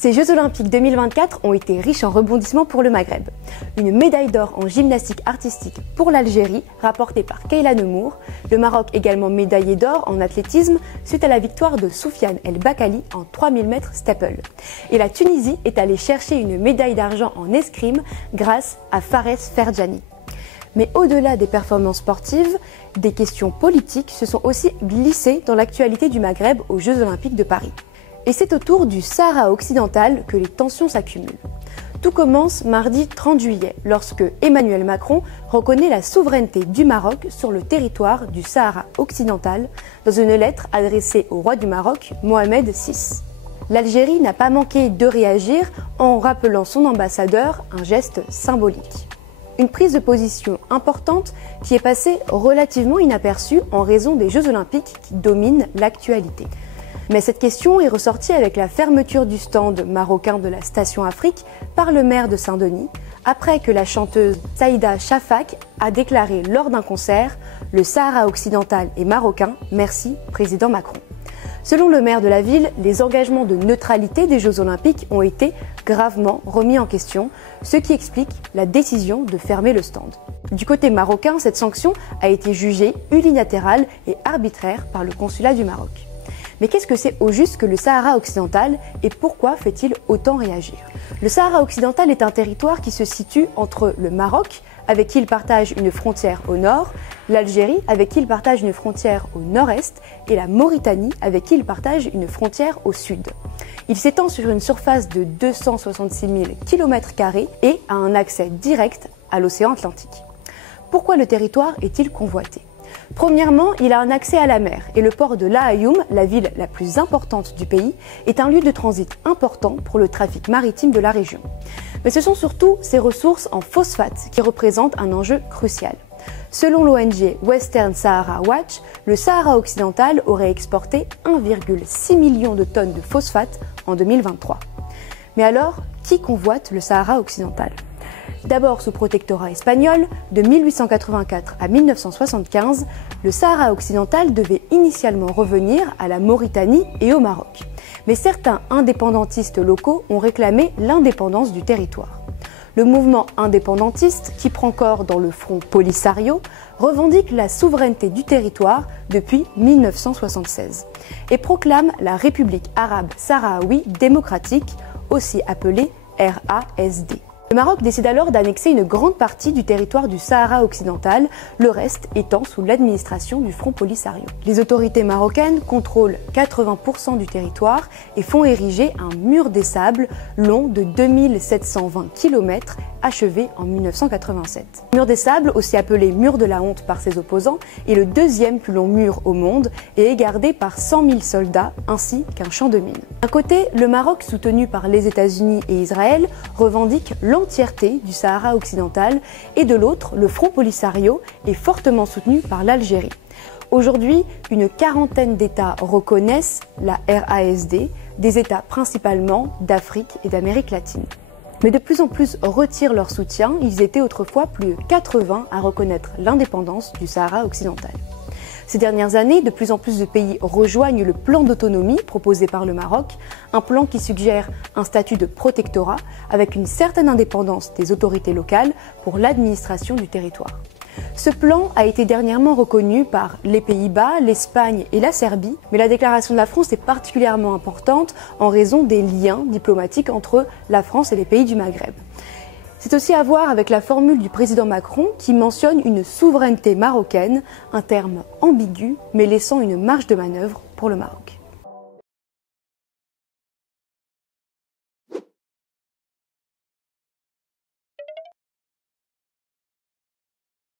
Ces Jeux Olympiques 2024 ont été riches en rebondissements pour le Maghreb. Une médaille d'or en gymnastique artistique pour l'Algérie, rapportée par Kayla Nemour. Le Maroc également médaillé d'or en athlétisme suite à la victoire de Soufiane El Bakkali en 3000 mètres steeple. Et la Tunisie est allée chercher une médaille d'argent en escrime grâce à Fares Ferjani. Mais au-delà des performances sportives, des questions politiques se sont aussi glissées dans l'actualité du Maghreb aux Jeux Olympiques de Paris. Et c'est autour du Sahara occidental que les tensions s'accumulent. Tout commence mardi 30 juillet, lorsque Emmanuel Macron reconnaît la souveraineté du Maroc sur le territoire du Sahara occidental dans une lettre adressée au roi du Maroc, Mohamed VI. L'Algérie n'a pas manqué de réagir en rappelant son ambassadeur, un geste symbolique. Une prise de position importante qui est passée relativement inaperçue en raison des Jeux Olympiques qui dominent l'actualité. Mais cette question est ressortie avec la fermeture du stand marocain de la Station Afrique par le maire de Saint-Denis, après que la chanteuse Saïda Chafak a déclaré lors d'un concert « Le Sahara occidental est marocain, merci président Macron ». Selon le maire de la ville, les engagements de neutralité des Jeux Olympiques ont été gravement remis en question, ce qui explique la décision de fermer le stand. Du côté marocain, cette sanction a été jugée unilatérale et arbitraire par le consulat du Maroc. Mais qu'est-ce que c'est au juste que le Sahara occidental et pourquoi fait-il autant réagir? Le Sahara occidental est un territoire qui se situe entre le Maroc, avec qui il partage une frontière au nord, l'Algérie, avec qui il partage une frontière au nord-est, et la Mauritanie, avec qui il partage une frontière au sud. Il s'étend sur une surface de 266 000 km² et a un accès direct à l'océan Atlantique. Pourquoi le territoire est-il convoité? Premièrement, il a un accès à la mer et le port de La Ayoum, la ville la plus importante du pays, est un lieu de transit important pour le trafic maritime de la région. Mais ce sont surtout ses ressources en phosphate qui représentent un enjeu crucial. Selon l'ONG Western Sahara Watch, le Sahara occidental aurait exporté 1,6 million de tonnes de phosphate en 2023. Mais alors, qui convoite le Sahara occidental ? D'abord sous protectorat espagnol, de 1884 à 1975, le Sahara occidental devait initialement revenir à la Mauritanie et au Maroc. Mais certains indépendantistes locaux ont réclamé l'indépendance du territoire. Le mouvement indépendantiste, qui prend corps dans le Front Polisario, revendique la souveraineté du territoire depuis 1976 et proclame la République arabe sahraoui démocratique, aussi appelée RASD. Le Maroc décide alors d'annexer une grande partie du territoire du Sahara occidental, le reste étant sous l'administration du Front Polisario. Les autorités marocaines contrôlent 80% du territoire et font ériger un mur des sables long de 2720 km achevé en 1987. Le mur des sables, aussi appelé mur de la honte par ses opposants, est le deuxième plus long mur au monde et est gardé par 100 000 soldats ainsi qu'un champ de mines. D'un côté, le Maroc, soutenu par les États-Unis et Israël, revendique l'entièreté du Sahara occidental et de l'autre, le Front Polisario est fortement soutenu par l'Algérie. Aujourd'hui, une quarantaine d'États reconnaissent la RASD, des États principalement d'Afrique et d'Amérique latine. Mais de plus en plus retirent leur soutien, ils étaient autrefois plus de 80 à reconnaître l'indépendance du Sahara occidental. Ces dernières années, de plus en plus de pays rejoignent le plan d'autonomie proposé par le Maroc, un plan qui suggère un statut de protectorat avec une certaine indépendance des autorités locales pour l'administration du territoire. Ce plan a été dernièrement reconnu par les Pays-Bas, l'Espagne et la Serbie, mais la déclaration de la France est particulièrement importante en raison des liens diplomatiques entre la France et les pays du Maghreb. C'est aussi à voir avec la formule du président Macron qui mentionne une souveraineté marocaine, un terme ambigu mais laissant une marge de manœuvre pour le Maroc.